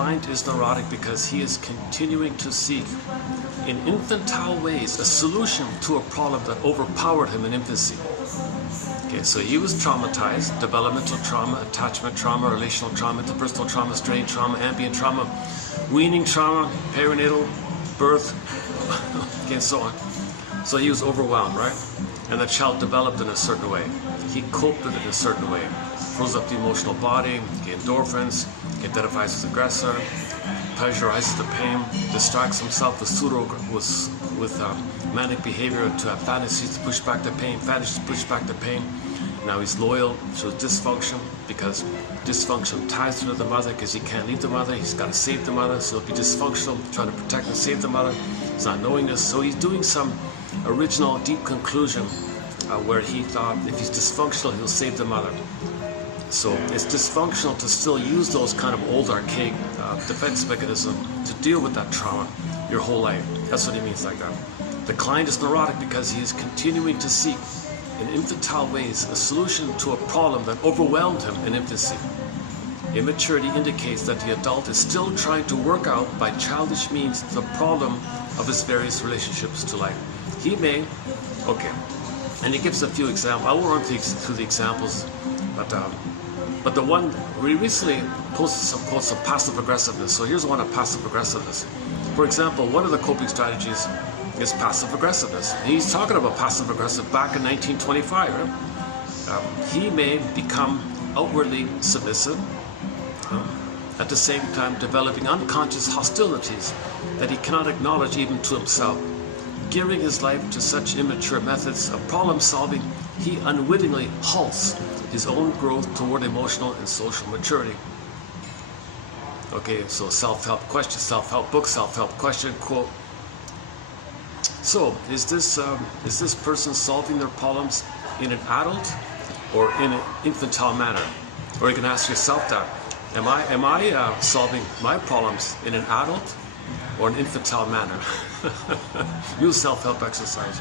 client is neurotic because he is continuing to seek in infantile ways a solution to a problem that overpowered him in infancy. Okay, so he was traumatized: developmental trauma, attachment trauma, relational trauma, interpersonal trauma, strain trauma, ambient trauma, weaning trauma, perinatal, birth, okay, and so on. So he was overwhelmed, right? And the child developed in a certain way. He coped with it in a certain way. Fills up the emotional body, he endorphins, he identifies as aggressor, pleasurizes the pain, distracts himself with manic behavior to have fantasies to push back the pain, fantasies to push back the pain. Now he's loyal to dysfunction because dysfunction ties him to the mother because he can't leave the mother. He's got to save the mother, so he'll be dysfunctional, trying to protect and save the mother. He's not knowing this, so he's doing some original deep conclusion where he thought if he's dysfunctional, he'll save the mother. So it's dysfunctional to still use those kind of old archaic defense mechanisms to deal with that trauma your whole life. That's what he means like that. The client is neurotic because he is continuing to seek in infantile ways a solution to a problem that overwhelmed him in infancy. Immaturity indicates that the adult is still trying to work out by childish means the problem of his various relationships to life. He may, okay, and he gives a few examples. I won't run through the examples, but the one, we recently posted some quotes of passive aggressiveness. So here's one of passive aggressiveness. For example, one of the coping strategies is passive aggressiveness. He's talking about passive aggressive back in 1925. Right? He may become outwardly submissive, at the same time developing unconscious hostilities that he cannot acknowledge even to himself. Gearing his life to such immature methods of problem solving, he unwittingly halts his own growth toward emotional and social maturity. Okay, so self-help question, self-help book, self-help question, quote. So, is this person solving their problems in an adult or in an infantile manner? Or you can ask yourself that: Am I solving my problems in an adult or an infantile manner? Use self-help exercise.